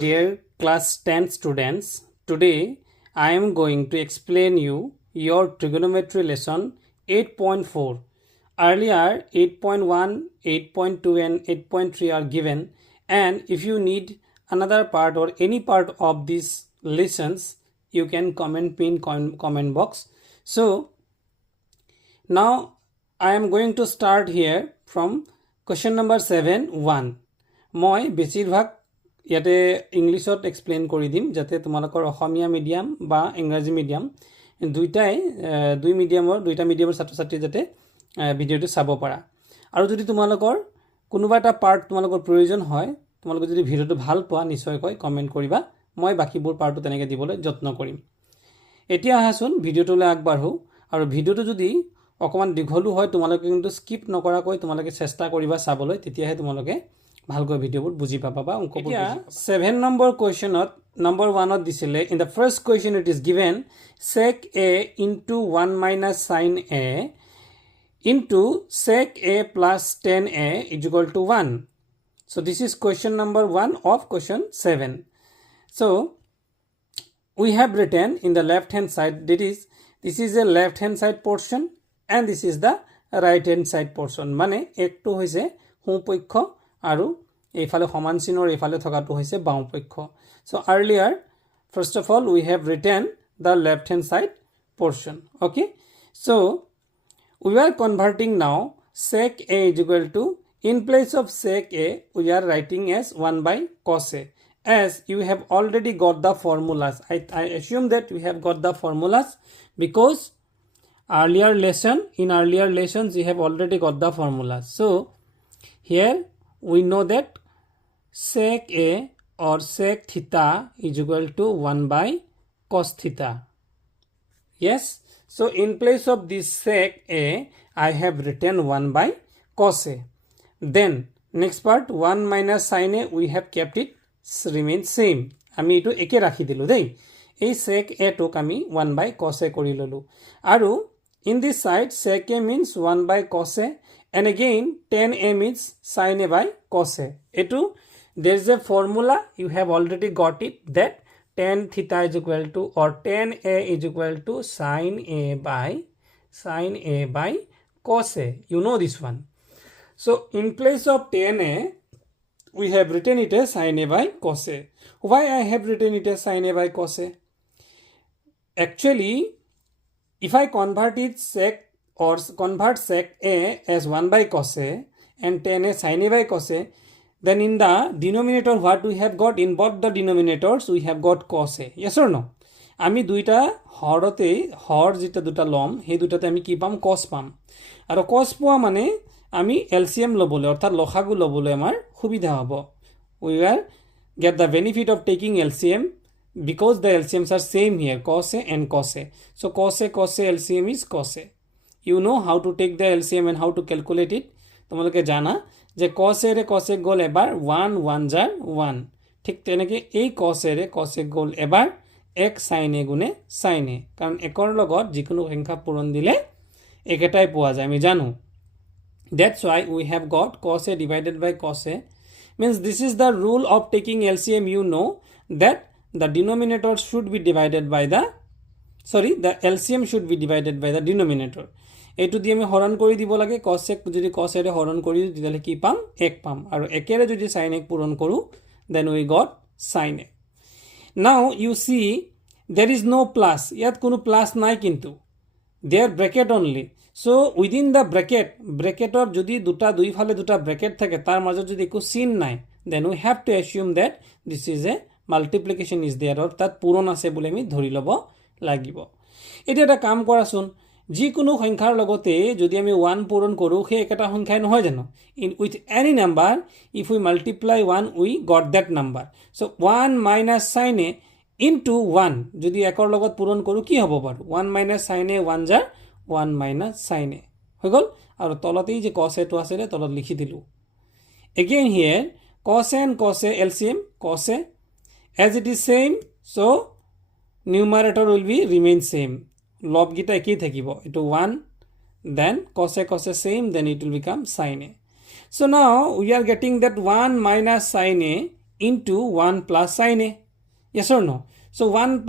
Dear class 10 students, today I am going to explain you your trigonometry lesson 8.4. Earlier 8.1, 8.2 and 8.3 are given, and if you need another part or any part of these lessons, you can comment me in comment box. So now I am going to start here from question number 7.1. মই বেছিভাগ ইয়াতে ইংলিছত explain কৰি দিম যাতে তোমালোকৰ Asamiya medium বা ইংৰাজী মিডিয়াম দুইটা মিডিয়ামৰ ছাত্ৰ-ছাত্ৰী যাতে ভিডিঅটো চাব পাৰা আৰু যদি তোমালোকৰ কোনোবা এটা পাৰ্ট তোমালোকৰ প্ৰয়োজন হয় তোমালোকে যদি ভিডিঅটো ভাল পোৱা নিশ্চয়কৈ কমেন্ট কৰিবা মই বাকিবোৰ পাৰ্টটো তেনেকৈ দিবলৈ যত্ন কৰিম এতিয়া আহাচোন ভিডিঅটোলৈ আগবাঢ়ো আৰু ভিডিঅটো যদি অকমান দীঘলু হয় তোমালোকে কিন্তু স্কিপ নকৰাকৈ তোমালোকে চেষ্টা কৰিবা চাবলৈ তেতিয়াহে তোমালোকে ভালকৈ ভিডিঅবোৰ বুজি পাবা বা অংকবোৰ বুজি পাবা 7 নম্বৰ কোৱেশ্চনত নম্বৰ 1 ত দিছিলে in the first question it is given sec a into 1 minus sin a into sec a plus tan a is equal to 1. So this is question number 1 of question 7. So we have written in the left hand side this is a left hand side portion and this is the right hand side portion মানে একটো হৈছে সোঁপক্ষ আৰু এইফালে সমান চিনৰ এইফালে থকাটো হৈছে বাওঁপক্ষ so earlier first of all we have written the left hand side portion okay so we are converting now sec a is equal to in place of sec a we are writing as 1 by cos a as you have already got the formulas I assume that we have got the formulas because in earlier lessons we have already got the formulas so here we know that sec a or sec theta is equal to 1 by cos theta yes so in place of this sec a I have written 1 by cos a then next part 1 minus sin a we have kept it remain same আমি এটো একে ৰাখি দিলো দেই এই sec a টোক আমি 1 by cos a কৰি ললো আৰু in this side sec a means 1 by cos a and again tan a means sin a by cos a etu there is a formula you have already got it that tan theta is equal to or tan a is equal to sin a by cos a you know this one so in place of tan a we have written it as sin a by cos a why I have written it as sin a by cos a actually if I convert sec a as 1 by cos a and tan a sin a by cos a then in the denominator what we have got in both the denominators we have got cos a yes or no আমি দুইটা হৰতে হৰ যেটা দুটা লম হে দুটাতে আমি কি পাম cos পাম আৰু cos পোৱা মানে আমি LCM লবলৈ অৰ্থাৎ লসাগু লবলৈ আমাৰ সুবিধা হ'ব we will get the benefit of taking LCM because the LCMs are same here cos a and cos a so cos a LCM is cos a you know how to take the LCM and how to calculate it তোমালোকে জানা যে cos a ৰে cos a গল এবাৰ 1 1 jar 1 ঠিক তেনেকে এই cos a ৰে cos a গল এবাৰ এক sin a গুণে sin a কাৰণ একৰ লগত যিকোনো সংখ্যা পূৰণ দিলে একেটাই পোৱা যায় আমি জানো that's why we have got cos a divided by cos a means this is the rule of taking LCM you know that the denominator should be divided by the LCM should be divided by the denominator এটো দি আমি হৰণ কৰি দিব লাগে cos a যদি cos a ৰে হৰণ কৰি দিলে কি পাম 1 পাম আৰু একেৰে যদি sin a পূৰণ কৰো then we got sin a now you see there is no plus ইয়াত কোনো প্লাস নাই কিন্তু there bracket only so within the bracketor যদি দুই ফালে দুটা bracket থাকে তার মাজত যদি একো চিন নাই then we have to assume that this is a multiplication is there অর্থাৎ পূৰণ আছে বুলি আমি ধৰি লব লাগিব এটা এটা কাম কৰাচোন যিকোনো সংখ্যাৰ লগতে যদি আমি 1 পূৰণ কৰো হে একটা সংখ্যাই নহয় জানো in with any number if we multiply 1 we got that number so 1 minus sin a into 1 যদি একৰ লগত পূৰণ কৰো কি হ'ব বাৰু 1 minus sin a 1 jar 1 minus sin a হৈ গল আৰু তলতেই যে cos a টো আছে তলত লিখি দিলু again here cos a and cos a LCM cos a as it is same so numerator will be remain same log gita ekei thakibo eto 1 then cos a same then it will become sin a so now we are getting that 1 minus sin a into 1 plus sin A. Yes or no? So 1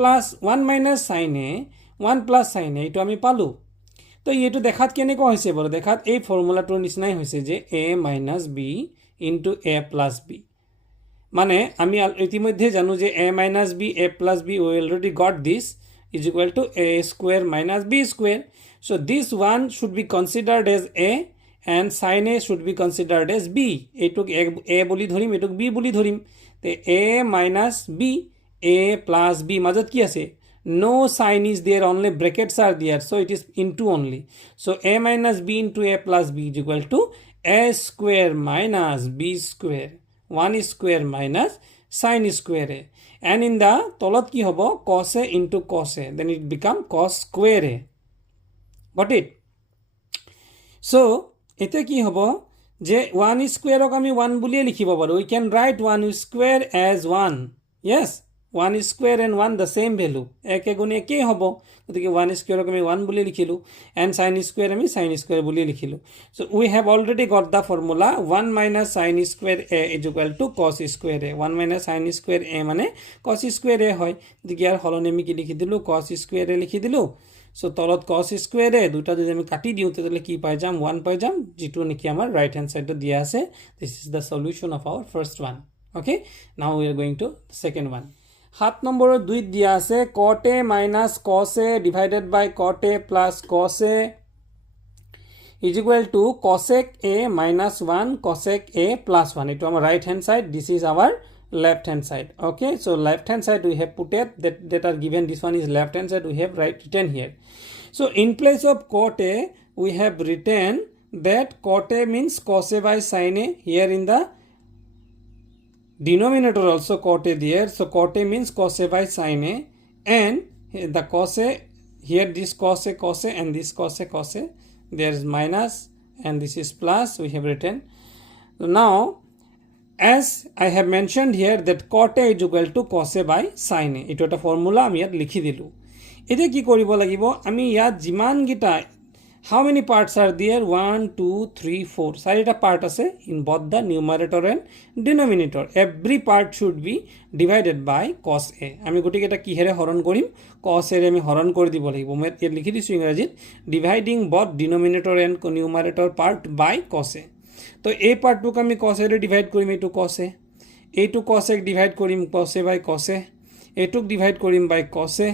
minus sin A, 1 plus sin A, এইটো আমি পালো। তো এইটো দেখাত কেনেকুৱা হৈছে বাৰু? দেখাত এই ফৰ্মুলাটোৰ নিচিনাই হৈছে যে a minus b into a plus b। মানে আমি ইতিমধ্যে জানো যে a minus b, a plus b, we already got this is equal to a square minus b square. So this one should be considered as a and sin A should be considered as b. এইটোক a বুলি ধৰিম, এইটোক b বুলি ধৰিম। তে a minus b, a plus b মাজত কি আছে? No sign is there, only brackets are there, so it is into only. So a minus b into a plus b is equal to a square minus b square, 1 square minus sin square a. And in the তলত কি হ'ব? Cos a into cos a, then it become cos square a. Got it? So এতে কি হ'ব যে 1 স্কোয়াৰক আমি 1 বুলিয়ে লিখিব পাৰো। We can write 1 square as 1. Yes, 1 square and 1 the same value, একে গুণে একেই হ'ব। গতিকে 1 স্কোয়াৰক আমি 1 বুলি লিখিলো and sin square আমি sin square বুলি লিখিলো। So we have already got the formula 1 minus sin square a is equal to cos square a. 1 minus sin square a মানে cos square a হয়। গতিকে ইয়াৰ সলনি আমি কি লিখি দিলো? cos square a লিখি দিলো। সো তলত cos square a দুটা যদি আমি কাটি দিও তেতিয়াহলে কি পাই যাম? 1 পাই যাম, যেটো নেকি আমাৰ রাইট হ্যান্ড সাইডত দিয়া আছে। This is the solution of our first one. Okay, now we are going to the second one. 7 নম্বৰৰ 2 দিয়া আছে cot a minus cos a divided by cot a plus cos a is equal to cosec a minus 1 cosec a plus 1. It is our right hand side, this is our left hand side. Okay, so left hand side we have put it that are given. This one is left hand side, we have written here. So in place of cot a we have written that cot a means cos a by sin a. Here in the denominator also cot a there, so cot a means cos a by sin a, and the cos a here, this cos a and this cos a, there is minus and this is plus, we have written. So now as I have mentioned here that cot a is equal to cos a by sin a, এটা একটা formula আমি ইয়াত লিখি দিলো। এটা কি কৰিব লাগিব? আমি ইয়াত যিমান গিটা how many parts are there? 1 2 3 4, চাৰিটা part আছে in both the numerator and denominator. Every part should be divided by cos a. আমি গটিকে এটা কিহেৰে হৰণ কৰিম? cos a ৰে আমি হৰণ কৰি দিব লাগিব। মই ইয়াত লিখি দিছো ইংৰাজীত dividing both denominator and numerator part by cos a. তো এই পার্টটুক আমি cos a ৰে ডিভাইড কৰিম, এইটো cos a, এইটো cos a divide Karim cos a by cos a, এইটোক divide Karim by cos a,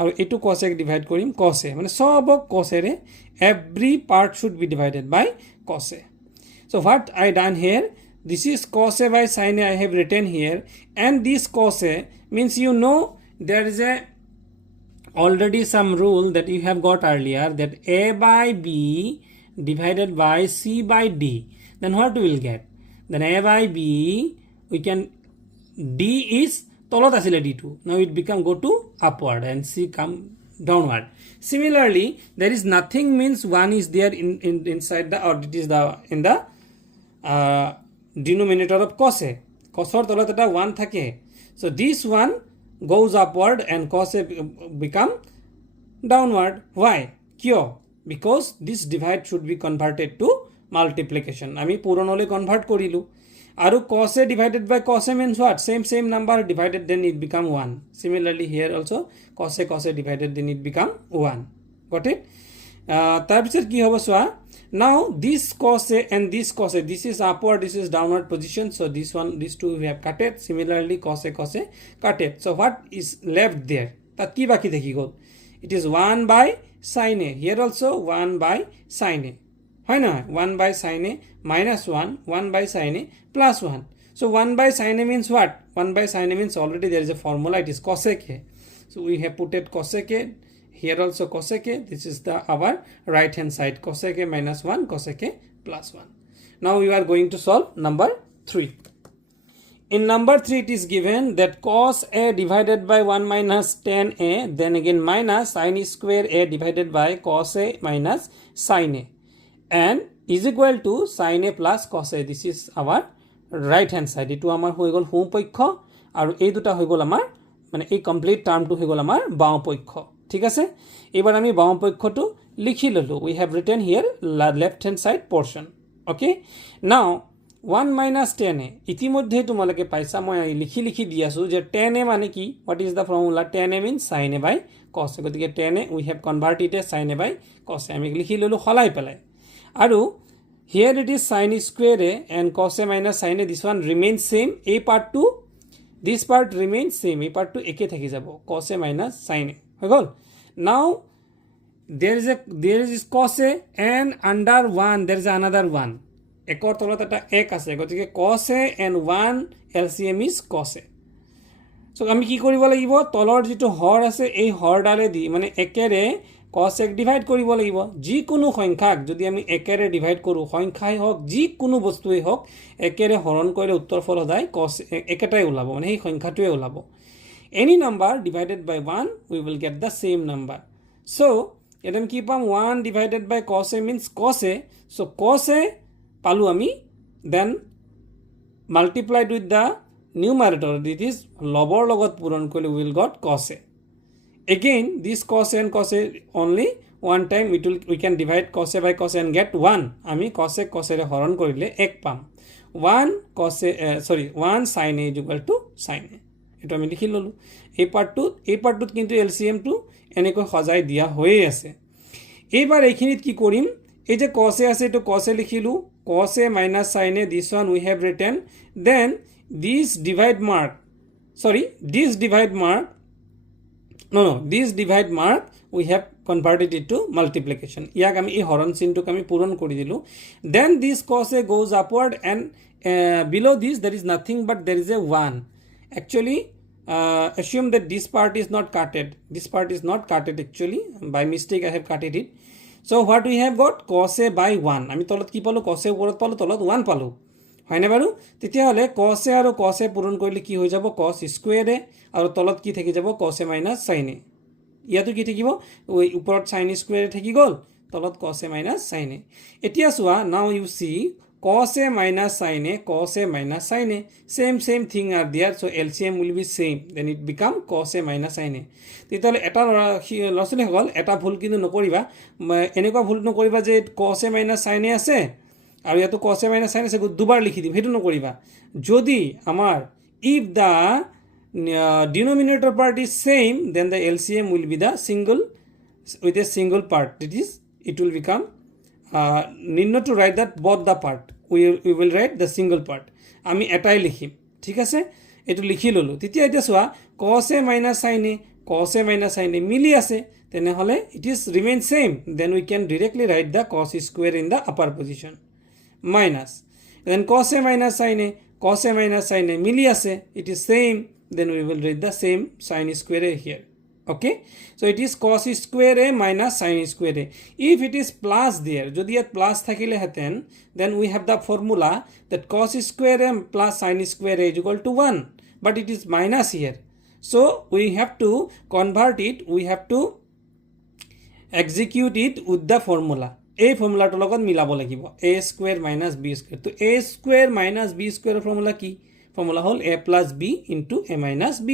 আৰু এইটো cos a divide Karim cos a, মানে সবক cos a ৰে every part should be divided by cos a. So what I done here, this is cos a by sin a I have written here, and this cos a means you know there is a already some rule that you have got earlier that a by b divided by c by d. Then what we will get? Then a by b, we can, d is তলত আসলে d2, now it become go to upward and c come downward. Similarly, there is nothing means 1 is there inside the, or it is the in the denominator of cos a. cos or তলত এটা 1 থাকে, so this one goes upward and cos a become downward. Why? কিয়? Because this divide should be converted to multiplication. আমি পূৰণলৈ convert কৰিলো, আৰু cos a divided by cos a means what? Same number divided, then it become 1. Similarly here also cos a divided, then it become 1. Got it? তাৰপিছত কি হ'ব চোৱা, now this cos a and this cos a, this is upward, this is downward position, so this one, these two we have cut it. Similarly cos a cut it. So what is left there? তাত কি বাকি থাকি গ'ল? It is 1 by sin a. Here also 1 by sin a, হয় না? 1 by sin a minus 1, 1 by sin a plus 1. So 1 by sin a means what? 1 by sin a means already there is a formula, it is cosec a. So we have put it cosec a, here also cosec a. This is the our right hand side, cosec a minus 1, cosec a plus 1. Now we are going to solve number 3. In number 3 it is given that cos a divided by 1 minus tan a, then again minus sin square a divided by cos a minus sin a, and is equal to sin a plus cos a. This is our right hand side. Etu amar hoi gol hom poikho, aru ei duta hoi gol amar মানে এই complete টার্মটো হই গল আমার বাম পক্ষ। ঠিক আছে, এবার আমি বাম পক্ষটো লিখি ললো। We have written here left hand side portion. Okay, now 1 minus 10a ইতিমধ্যে তোমালোকে পাইছা মই লিখি দি আছো যে 10a মানে কি what is the formula 10a means sin a by cos a গতিকে 10a we have converted it sin a by cos a আমি লিখি ললো হলাই পেলাই আৰু here it is sin square a and cos a minus sin a this one remains same a part to this part remains same a part to একে থাকি যাব cos a minus sin a হৈ গল now there is cos a and under 1 there is another 1 ekor tolat eta ek ase gotike cos a and 1 LCM is cos a so ami ki koribo lagibo tolor jitu hor ase ei hor dale di mane ekere cos ek divide koribo lagibo ji kunu সংখ্যাক যদি আমি ekere divide koru সংখ্যাই হক ji kunu বস্তুই হক ekere হরণ কইলে উত্তর ফল হয় cos একেটাই উলাবো মানে এই সংখ্যাটোই উলাবো any number divided by 1 we will get the same number so atom কি পাম 1 divided by cos a means cos a so cos a পালু আমি then multiplied with the numerator it is লবৰ লগত পূৰণ কৰিলে we will got cos a again this cos a and cos a only one time we can divide cos a by cos a and get 1 আমি cos a ৰে হৰণ কৰিলে 1 পাম 1 cos a 1 sin a is equal to sin a এটা আমি লিখি ললো এই পাৰ্টটোত কিন্তু LCM টো এনেকৈ সজাই দিয়া হয়ে আছে এবাৰ এইখিনিত কি কৰিম এই যে cos a আছে তো cos a লিখিলো cos a minus sin a this one we have written then this divide mark we have converted it to multiplication ইয়াক আমি এই হৰণ চিনটোক আমি পূৰণ কৰি দিলো then this cos a goes upward and below this there is nothing but there is a 1 actually assume that this part is not cutted actually by mistake I have cutted it so what we have got cos a by 1 আমি তলত কি পালো cos a ওপৰত পালো তলত 1 পালো হয়নে বাৰু তেতিয়া হলে cos a আৰু cos a পূৰণ কৰিলে কি হৈ যাব cos square a আৰু তলত কি থাকি যাব cos a minus sin a ইয়াতো কি থাকিব ওই ওপৰত sin square থাকি গল তলত cos a minus sin a এতিয়া চোৱা now you see cos a minus sin a same thing are there so LCM will be same then it become cos a minus sin a তেতিয়ালে এটা লছলে হল এটা ভুল কিন্তু নকৰিবা এনেকুৱা ভুল নকৰিবা যে cos a minus sin a আছে আৰু ইয়াতো cos a minus sin আছে দুবাৰ লিখি দিম হেতু নকৰিবা যদি আমাৰ if the denominator part is same then the LCM will be the single with a single part it will become need not to write that both the part we will write the single part আমি এটাই লিখিম ঠিক আছে এটো লিখি ললো তেতিয়া এটা সোয়া cos a minus sin a মিলি আছে তেনে হলে it is remain same then we can directly write the cos square in the upper position minus then cos a minus sin a মিলি আছে it is same then we will write the same sin square a here okay so it is cos square a minus sin square a if it is plus there jodi at plus thakile heten then we have the formula that cos square a plus sin square a is equal to 1 but it is minus here so we have to convert it we have to execute it with the formula a formula to logot milabo lagibo a square minus b square to a square minus b square formula ki formula whole a plus b into a minus b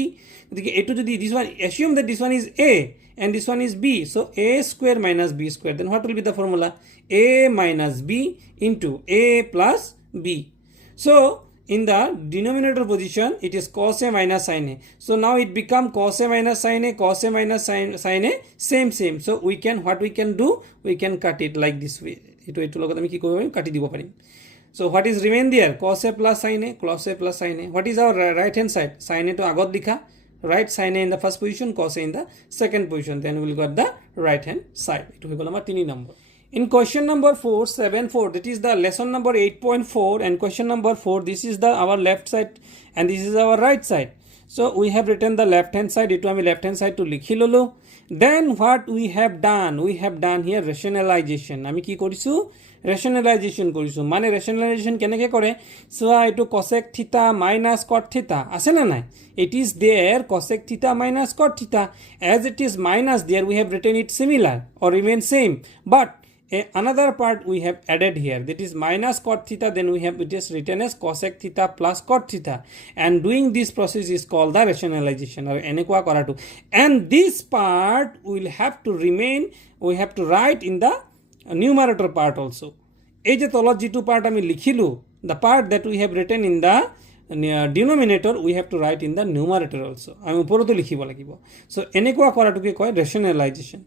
a to this one assume that this one is a and this one is b so a square minus b square then what will be the formula a minus b into a plus b so in the denominator position it is cos a minus sin a so now it become cos a minus sin a same so what we can do we can cut it like this way eto logot ami ki koribo kati dibo parim so what is remain there cos a plus sin a what is our right hand side sin a to agot likha right sin a in the first position cos a in the second position then we will got the right hand side eto hoi gol amar 3 number in question number 474 that is the lesson number 8.4 and question number 4 this is the our left side and this is our right side so we have written the left hand side eto ami left hand side to likhi lolo then what we have done here rationalization ami ki korisu rationalization korisu mane rationalization keneke kore so eto cosec theta minus cot theta ase na nai it is there cosec theta minus cot theta as it is minus there we have written it similar or remain same but another part we have added here that is minus cot theta then we have it is written as cosec theta plus cot theta and doing this process is called the rationalization or enekwa koratu and this part will have to remain we have to write in the numerator part also এই যে তলত যেটো part আমি লিখিলো the part that we have written in the denominator we have to write in the numerator also. আমি উপৰতো লিখিব লাগিব। So এনেকুৱা কৰাটোকে কয় rationalization.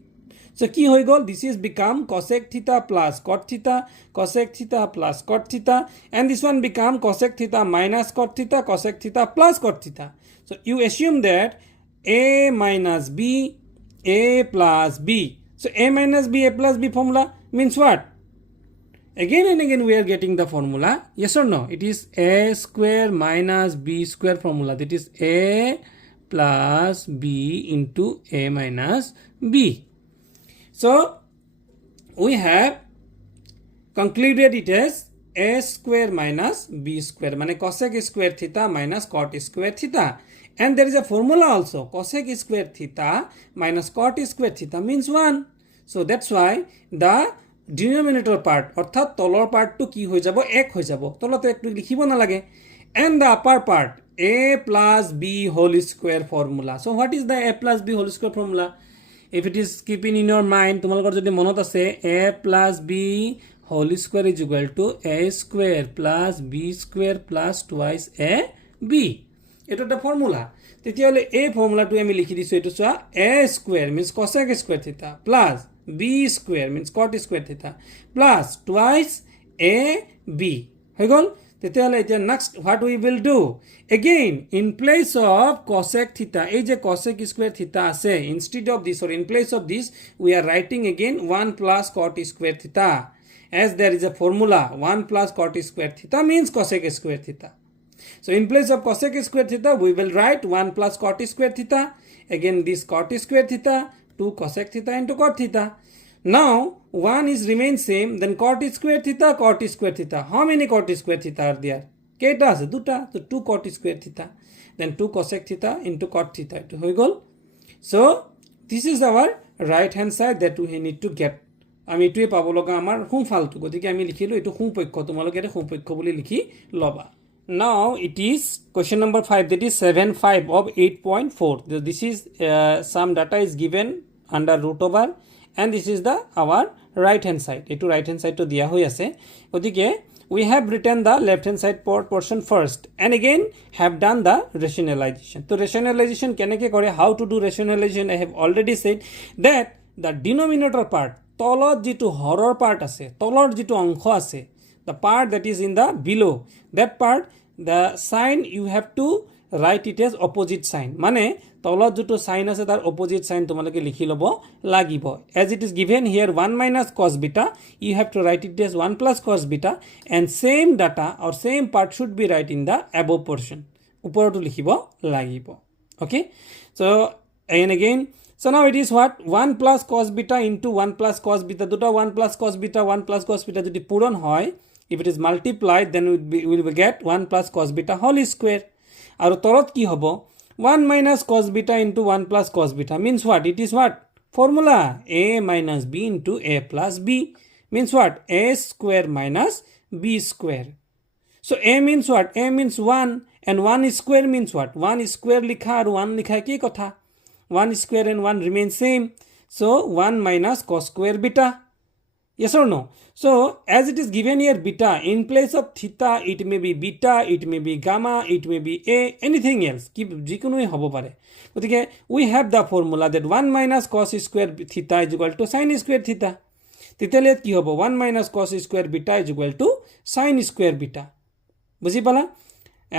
So কি হৈ গ'ল? This is become cosec theta plus cot theta, cosec theta plus cot theta, and this one become cosec theta minus cot theta, cosec theta plus cot theta. So you assume that a minus b, a plus b. So a minus b, a plus b formula means what? Again and again we are getting the formula. Yes or no? It is a square minus b square formula. That is a plus b into a minus b. So we have concluded it as a square minus b square. Mane cosec square theta minus cot square theta. And there is a formula also. Cosec square theta minus cot square theta means 1. So that's why the denominator part অর্থাৎ তলৰ পার্টটো কি হৈ যাব? 1 হৈ যাব। তলতে একটু লিখিব না লাগে। And the upper part a plus b whole square formula. So what is the a plus b whole square formula? If it is keeping in your mind, তোমালোকৰ যদি মনত আছে a plus b whole square is equal to a square plus b square plus twice a b. এটা একটা formula. তেতিয়াহলে এই ফর্মুলাটো আমি লিখি দিছো, এইটো চোৱা a square means cosec square theta plus b square means cot square theta plus twice a b হৈ গ'ল। তেতিয়াহলে এতিয়া next what we will do, again in place of cosec theta, এই যে cosec square theta আছে, instead of this or in place of this we are writing again 1 plus cot square theta, as there is a formula 1 plus cot square theta means cosec square theta. So in place of cosec square theta we will write 1 plus cot square theta, again this cot square theta, 2 cosec theta into cot theta. Now 1 is remain same, then cot square theta, cot square theta. How many cot square theta are there? কেইটা আছে? দুটা। So 2 cot square theta, then 2 cosec theta into cot theta. এটো হৈ গ'ল। So this is our right hand side that we need to get. আমি এটোৱে পাব লগা আমাৰ সোঁ ফালটো, গতিকে আমি লিখিলো এটো সোঁ পক্ষ, তোমালোকে এটা সোঁ পক্ষ বুলি লিখি লবা। Now it is question number 5, that is 7.5 of 8.4. This is some data is given under root over, and this is the our right hand side. Etu right hand side to dia hoi ase, gotike we have written the left hand side portion first and again have done the rationalization. So rationalization keneke kore, how to do rationalization? I have already said that the denominator part, tolot jitu horror part ase, tolor jitu onkho ase, the part that is in the below, that part the sign you have to write it as opposite sign. মানে তলত যেটো sign আছে তার opposite sign তোমালোকে লিখি লব লাগিব। As it is given here 1 minus cos beta, you have to write it as 1 plus cos beta, and same data or same part should be right in the above portion. উপৰটো লিখিব লাগিব। Okay, so again so now it is what 1 plus cos beta into 1 plus cos beta, দুটা 1 plus cos beta 1 plus cos beta যদি পূরণ হয়, if it is multiplied then we will get 1 plus cos beta whole square. আৰু তলত কি হ'ব? 1 minus cos beta into 1 plus cos beta means what? It is what? Formula a minus b into a plus b means what? A square minus b square. So a means what? A means 1, and 1 square means what? 1 square likha aru 1 likha ki kotha? 1 square and 1 remain same. So 1 minus cos square beta. Yes or no? So as it is given here beta, in place of theta it may be beta, it may be gamma, it may be a, anything else. Keep jikonoi hobo pare. Gotike we have the formula that 1 minus cos square theta is equal to sin square theta. তেতিয়ালে কি হ'ব? 1 minus cos square beta is equal to sin square beta. বুঝি পালা?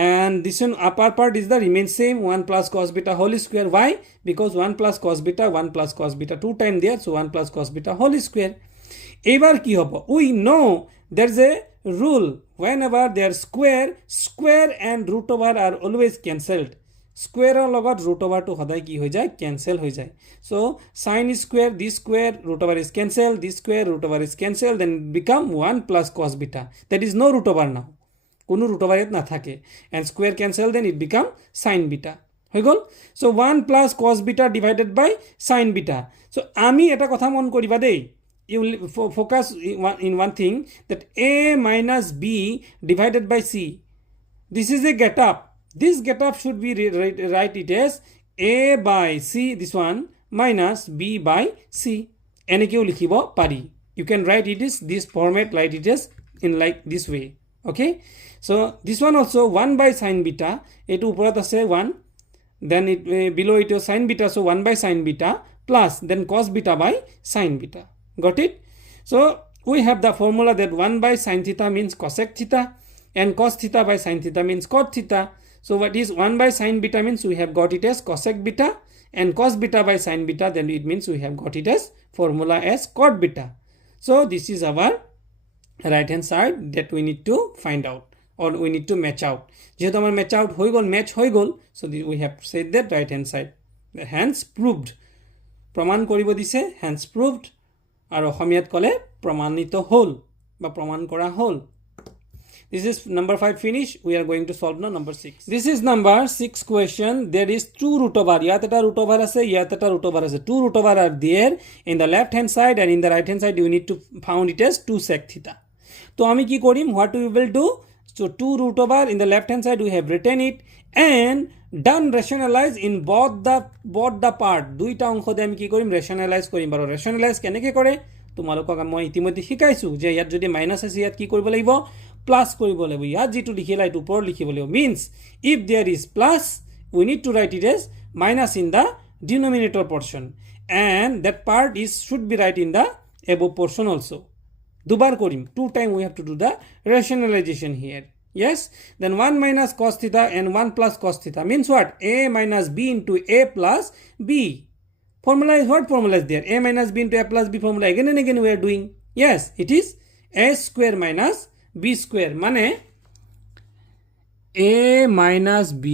And this one upper part is the remain same, 1 plus cos beta whole square. Why? Because 1 plus cos beta, 1 plus cos beta 2 times there, so 1 plus cos beta whole square. এবার কি হব? We know there is a rule, whenever they are square and root over are always cancelled. Square or লগত root over to সদায় কি হৈ যায়? Cancel হৈ যায়. So sin square, this square root over is cancelled, this square root over is cancelled, then become 1 plus cos beta. That is no root over now. কোনো root over ইয়াত না থাকে, and square cancel, then it become sin beta. হৈ গল? So 1 plus cos beta divided by sin beta. So আমি এটা কথা মন কৰিবা দেই, you will focus in one thing, that a minus b divided by c. This is a get up. This get up should be write it as a by c, this one, minus b by c. এনেকেও লিখিব পাৰি. You can write it is this format, write it as in like this way. Okay, so this one also 1 by sin beta, etu uporat ase 1, then it below it is sin beta, so 1 by sin beta plus then cos beta by sin beta. Got it? So we have the formula that 1 by sin theta means cosec theta and cos theta by sin theta means cot theta. So what is 1 by sin beta means we have got it as cosec beta, and cos beta by sin beta, then it means we have got it as formula as cot beta. So this is our right hand side that we need to find out or we need to match out. Jehetu amar match out hoy gol, match hoy gol, so we have said that right hand side, hence proved, praman koribo dise, hence proved, আর অসমীয়াত কলে প্রমাণিত হল বা প্রমাণ করা হল. This is number 5 finish. We are going to solve now number 6. This is number 6 question. There is 2 root over. Yat eta root over ase, yat eta root over ase. 2 root over are there in the left hand side, and in the right hand side you need to found it as 2 sec theta. So ami ki korim, what we will do? So 2 root over in the left hand side we have written it and done rationalize in both the part. দুইটা অংশ দে আমি কি কৰিম, rationalize কৰিম. বাৰু rationalize কেনেকৈ কৰে তোমালোকক মই ইতিমধ্যে শিকাইছো যে ইয়াত যদি মাইনাস আছে ইয়াত কি কৰিব লাগিব, প্লাস কৰিব লাগিব. ইয়াত যেটো লিখিলা এটো ওপৰ লিখিব লাগিব. means if there is plus we need to write it as minus in the denominator portion, and that part is should be right in the above portion also. দুবার করিম, 2 time we have to do the rationalization here. Yes, then 1 minus cos theta and 1 plus cos theta means what? A minus b into a plus b. Formula is what? Formula is there. A minus b into a plus b formula again and again we are doing. Yes, it is a square minus b square. Mane a minus b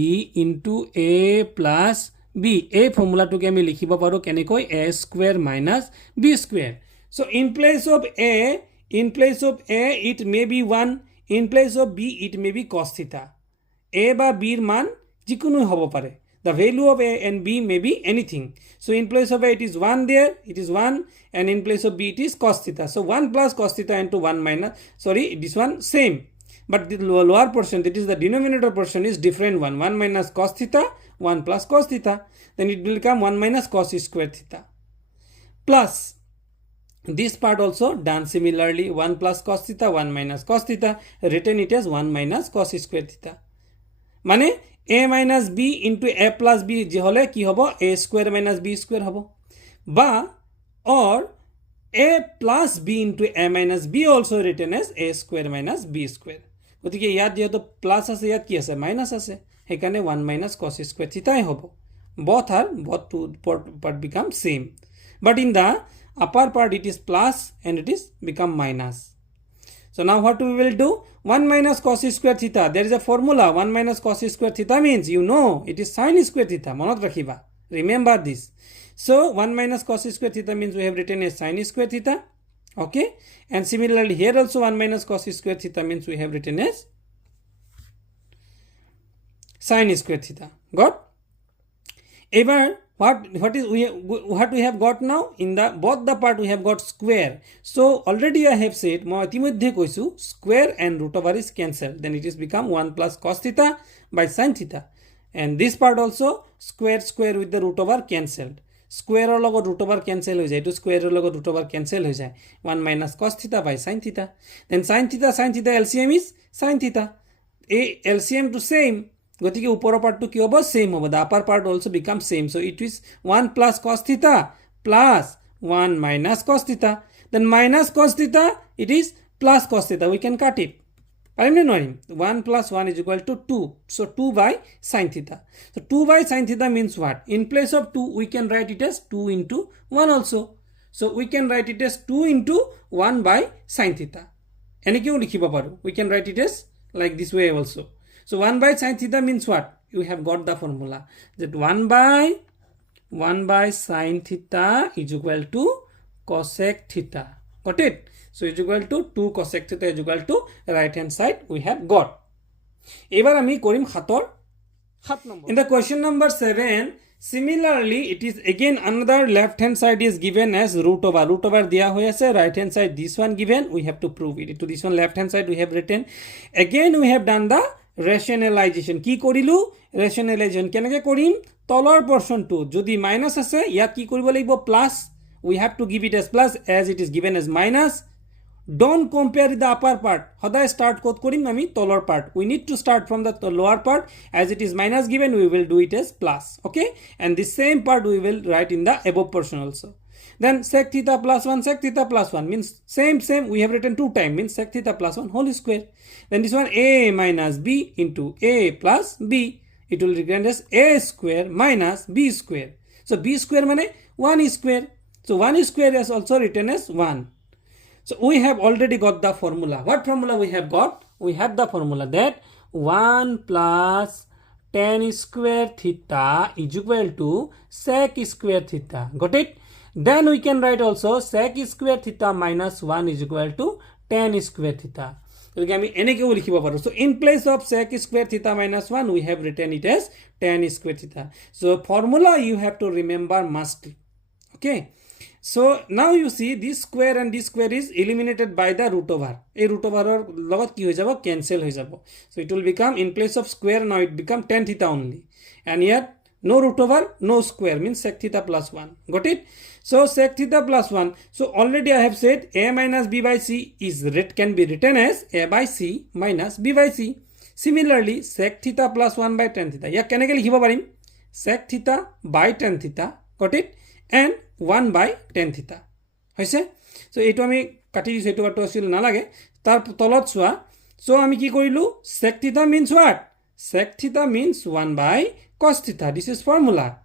into a plus b. A formula to ke ami likhibo paro kenekoi a square minus b square. So in place of a it may be 1. In place of b it may be cos theta. A ba b er মান যিকোনো হব পারে. The value of a and b may be anything. So in place of a it is 1 there, it is 1, and in place of b it is cos theta. So 1 plus cos theta into 1 minus, sorry, this one same, but the lower portion, that is the denominator portion, is different one. 1 minus cos theta, 1 plus cos theta, then it will become 1 minus cos square theta plus this part also done similarly, 1 plus cos theta, 1 minus cos theta, written it as 1 minus cos square theta. মানে a minus b into a plus b যে হলে কি হবো, a square minus b square হবো, বা or a plus b into a minus b also written as a square minus b square. গতিকে ইয়াত যেহেতু প্লাস আছে ইয়াত কি আছে, মাইনাস আছে, সেইকাৰণে 1 minus cos square theta হবো. Both two part become same, but in the upper part it is plus and it is become minus. So now what we will do, 1 minus cos square theta, there is a formula. 1 minus cos square theta means, you know, it is sin square theta. Monot rakhiba, remember this. So 1 minus cos square theta means we have written as sin square theta. Okay, and similarly here also 1 minus cos square theta means we have written as sin square theta. Got? Ever what we have got now, in the both the part we have got square. So already I have said moi itimodhye koisu square and root over is cancelled, then it is become 1 plus cos theta by sin theta, and this part also square with the root over cancelled. Square or logo root over cancel ho jay, to square or logo root over cancel ho jay, 1 minus cos theta by sin theta, then sin theta LCM is sin theta, a LCM to same, গতিকে উপৰৰ পাৰ্টটো কি হ'ব, same হ'ব. The upper part also becomes same, so it is 1 plus cos theta plus 1 minus cos theta, then minus cos theta it is plus cos theta. We can cut it, পাৰিম নে নোৱাৰিম? 1 plus 1 is equal to 2, so 2 by sin theta. So 2 by sin theta means what? In place of 2 we can write it as 2 into 1 also, so we can write it as 2 into 1 by sin theta. এনেকেও লিখিব পাৰো, we can write it as like this way also. So 1 by sin theta means what? You have got the formula that 1 by sin theta is equal to cosec theta. Got it? So is equal to 2 cosec theta is equal to right hand side we have got. এবার আমি করিম 7 number. In the question number 7, similarly it is again another left hand side is given as root over দিয়া হৈ আছে, right hand side this one given, we have to prove it. To this one left hand side we have written, again we have done the rationalization. কি কৰিলো, rationalization কেনেকৈ কৰিম, তলৰ portionটো যদি minus আছে ইয়াত কি কৰিব লাগিব, plus, we have to give it as plus as it is given as minus. don't compare the upper part. সদায় start ক'ত কৰিম আমি তলৰ part. We need to start from the lower part. As it is minus given, we will do it as plus. Okay? And the same part we will write in the above portion also. Then sec theta plus 1, sec theta plus 1 means same. We have written 2 times means sec theta plus 1 whole square. Then this one a minus b into a plus b. It will return as a square minus b square. So b square means 1 square. So 1 square is also written as 1. So we have already got the formula. What formula we have got? We have the formula that 1 plus tan square theta is equal to sec square theta. Got it? Then we can write also sec square theta minus 1 is equal to tan square theta. So in place of sec square theta minus 1, we have written it as tan square theta. So formula you have to remember must. Okay. So now you see this square and this square is eliminated by the root over. A root over logot ki hoy jabo cancel hoy jabo. So it will become in place of square now it become tan theta only. And here no root over no square means sec theta plus 1. Got it? So sec theta plus 1. So already I have said a minus b by c is can be written as a by c minus b by c. Similarly sec theta plus 1 by tan theta. Ya keneke likhibo parim? Sec theta by tan theta. Got it? And 1 by tan theta. Hoise? So eto ami kati disu eto bato asil nalage. Tar tolot chua. So ami ki korilu? Sec theta means what? Sec theta means 1 by cos theta. This is formula.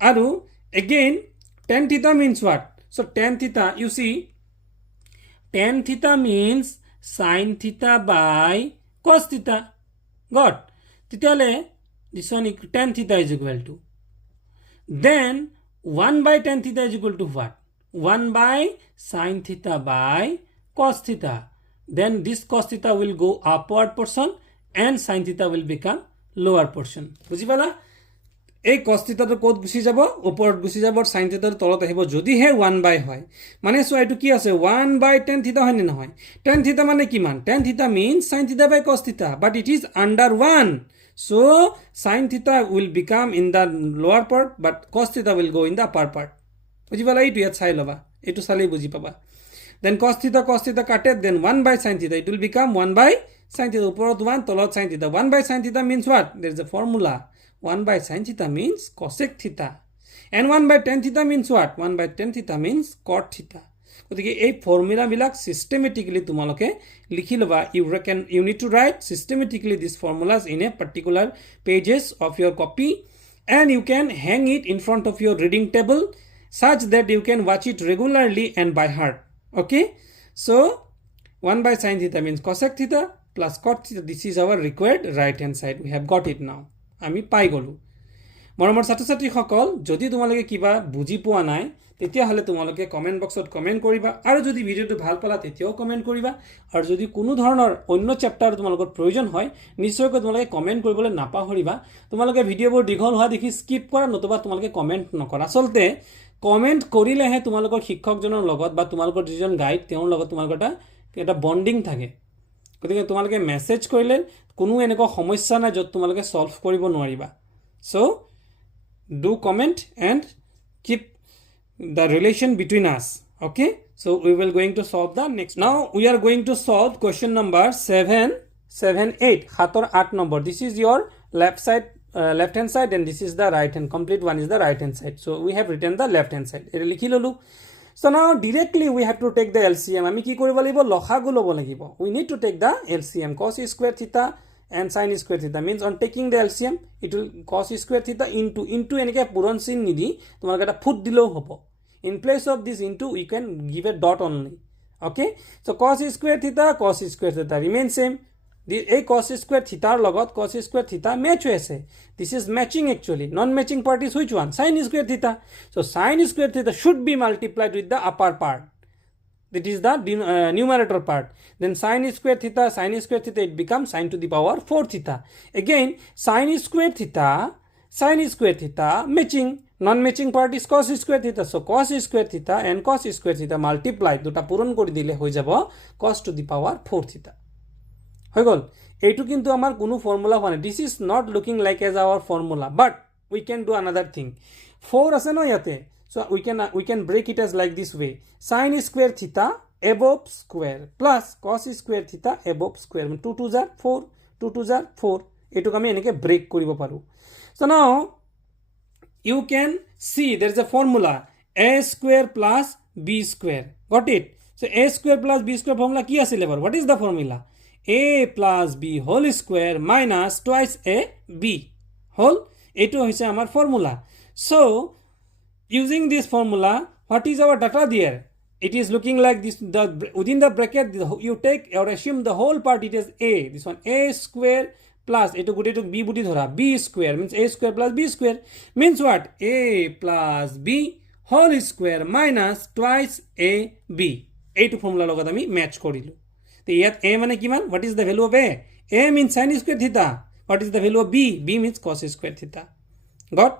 Aru again tan theta means what? So tan theta, you see, tan theta means sin theta by cos theta. Got? Titale, this one tan theta is equal to. Then 1 by tan theta is equal to what? 1 by sin theta by cos theta. Then this cos theta will go upward portion and sin theta will become lower portion. বুঝি পালা? এই cos theta to ক'ত গুছি যাব ওপৰত গুছি যাব sin theta তলত আহিব যদি হে 1 by হয় মানে সো এটো কি আছে 1 by tan theta হয় নে নহয় tan theta মানে কি মান tan theta means sin theta by cos theta but it is under 1 so sin theta will become in the lower part but cos theta will go in the upper part বুজি পালা এইটো ইয়াত চাই লবা এটো চালেই বুজি পাবা then cos theta কাটে then 1 by sin theta it will become 1 by sin theta ওপৰত 1 তলত sin theta 1 by sin theta means what there is a formula 1 by sin theta means cosec theta. And 1 by tan theta means what? 1 by tan theta means cot theta. গতিকে এই formula বিলাক systematically তোমালোকে লিখি লবা you need to write systematically these formulas in a particular pages of your copy and you can hang it in front of your reading table such that you can watch it regularly and by heart. Okay? So 1 by sin theta means cosec theta plus cot theta. This is our required right hand side. We have got it now. আমি পাই গলো মৰমৰ ছাত্ৰ-ছাত্ৰী সকল যদি তোমালোকে কিবা বুজি পোৱা নাই তেতিয়া হলে তোমালোকে কমেন্ট বক্সত কমেন্ট কৰিবা আৰু যদি ভিডিওটো ভাল পালা তেতিয়াও কমেন্ট কৰিবা আৰু যদি কোনো ধৰণৰ অন্য চেপ্টাৰ তোমালোকৰ প্ৰয়োজন হয় নিশ্চয়কৈ তোমালোকে কমেন্ট কৰিবলৈ নাপাহৰিবা তোমালোকে ভিডিওবোৰ দীঘল হোৱা দেখি স্কিপ কৰা নতুবা তোমালোকে কমেন্ট নকৰা আসলতে কমেন্ট কৰিলেহে তোমালোকৰ শিক্ষকজনৰ লগত বা তোমালোকৰ যিজন গাইড তেওঁৰ লগত তোমালোকৰ এটা বন্ডিং থাকে গতিকে তোমালোকে মেসেজ কৰিলে কোনো এনেকুৱা সমস্যা নাই যত তোমালোকে সলভ কৰিব নোৱাৰিবা so do comment and keep the relation between us okay so we will going to solve the next now we are going to solve question number 778 hator 8 number this is your left side left hand side and this is the right hand complete one is the right hand side so we have written the left hand side এটা লিখি ললো so now directly we have to take the LCM আমি কি কৰিব লাগিব লসাগু লব লাগিব we need to take the LCM cos square theta and sin square theta means on taking the LCM it will cos square theta into এনেকে পুৰণ চিন নিদি তোমাক এটা ফুট দিলেও হ'ব in place of this into we can give a dot only okay so cos square theta remain same the a cos square theta লগত cos square theta match হৈ আছে this is matching actually non matching part is which one sin square theta so sin square theta should be multiplied with the upper part that is the numerator part then sin square theta it becomes sin to the power 4 theta again sin square theta matching non matching part is cos square theta so cos square theta and cos square theta multiplied দুটা পূরণ কৰি দিলে হৈ যাব cos to the power 4 theta হৈ গল এইটো কিন্তু আমাৰ কোনো ফর্মুলা মানে this is not looking like as our formula but we can do another thing 4 আছে ন ইয়াতে so we can break it as like this way sin square theta above square plus cos square theta above square 2 2 jar 4 2 2 jar 4 এটুক আমি এনেকে break কৰিব পাৰো so now you can see there is a formula a square plus b square got it so a square plus b square formula কি আছিল এবাৰ what is the formula a plus b whole square minus twice a b whole এটো হৈছে আমাৰ formula so using this formula what is our data there it is looking like this within the bracket you take or assume the whole part it is a this one a square plus eto guteto b buti dhora b square means a square plus b square means what a plus b whole square minus twice a b এইটো formula লগত আমি match কৰিলো তো ইয়াত a মানে কিমান what is the value of a means sin square theta what is the value of b b means cos square theta got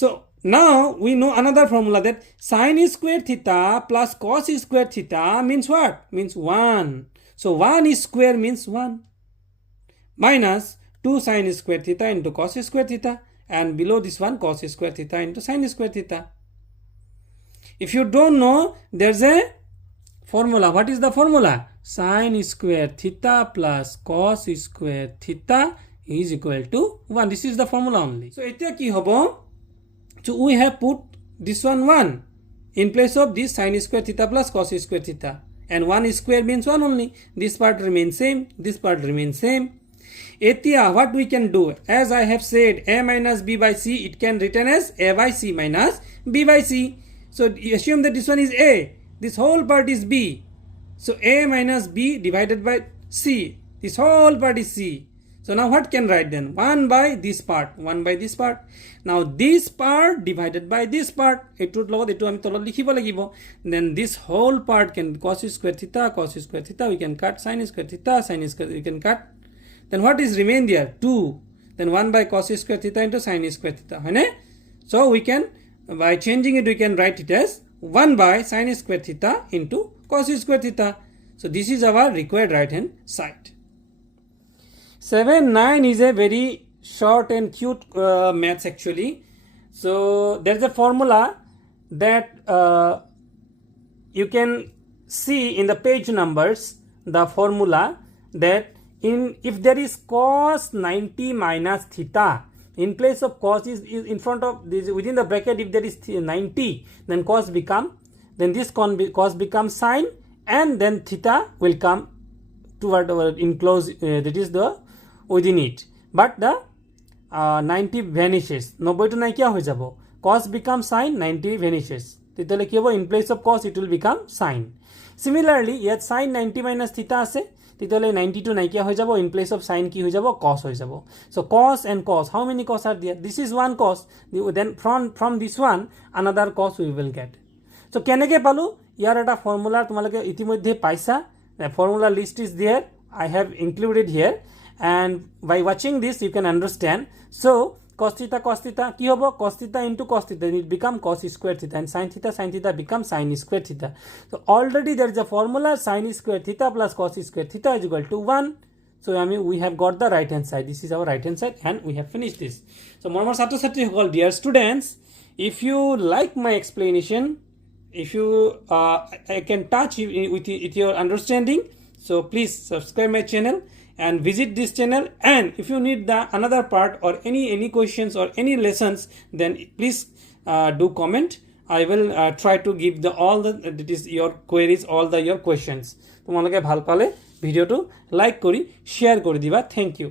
so now we know another formula that sin square theta plus cos square theta means what means 1 so 1 square means 1 minus 2 sin square theta into cos square theta and below this one cos square theta into sin square theta if you don't know there's a formula what is the formula sin square theta plus cos square theta is equal to 1 this is the formula only so etia ki hobo so we have put this one 1 in place of this sin square theta plus cos square theta and 1 square means 1 only this part remains same this part remains same etia what we can do as I have said a minus b by c it can written as a by c minus b by c so assume that this one is a this whole part is b so a minus b divided by c this whole part is c so now what can write then 1 by this part 1 by this part now this part divided by this part etur logot etu ami tolot likhibo lagibo then this whole part can cos square theta we can cut sin square theta sin square we can cut then what is remain there 2 then 1 by cos square theta into sin square theta right so we can by changing it we can write it as 1 by sin square theta into cos square theta so this is our required right hand side 7-9 is a very short and cute maths actually so there's a formula that you can see in the page numbers the formula that if there is cos 90 minus theta in place of cos is in front of this within the bracket if there is 90 then cos becomes sin and then theta will come toward enclose that is the within it but the 90 vanishes 90 to naikia hoy jabo cos becomes sin 90 vanishes tetole ki hobo in place of cos it will become sin similarly yet sin 90 minus theta ase tetole 90 to naikia hoy jabo in place of sin ki hoy jabo cos hoy jabo so cos and cos how many cos are there this is one cos then from this one another cos we will get so keneke palu yar eta formula tumaloke itimodhye paisa the formula list is there I have included here and by watching this you can understand so cos theta ki hobo cos theta into cos theta then it become cos square theta and sin theta becomes sin square theta so already there is a formula sin square theta plus cos square theta is equal to 1 so we have got the right hand side this is our right hand side and we have finished this so mormor satro satri hokol dear students if you like my explanation if you I can touch with your understanding so please subscribe my channel and visit this channel and if you need the another part or any questions or any lessons then please do comment I will try to give the all the that is your queries all the your questions tomaloke bhal pale video to like kori share kori diba thank you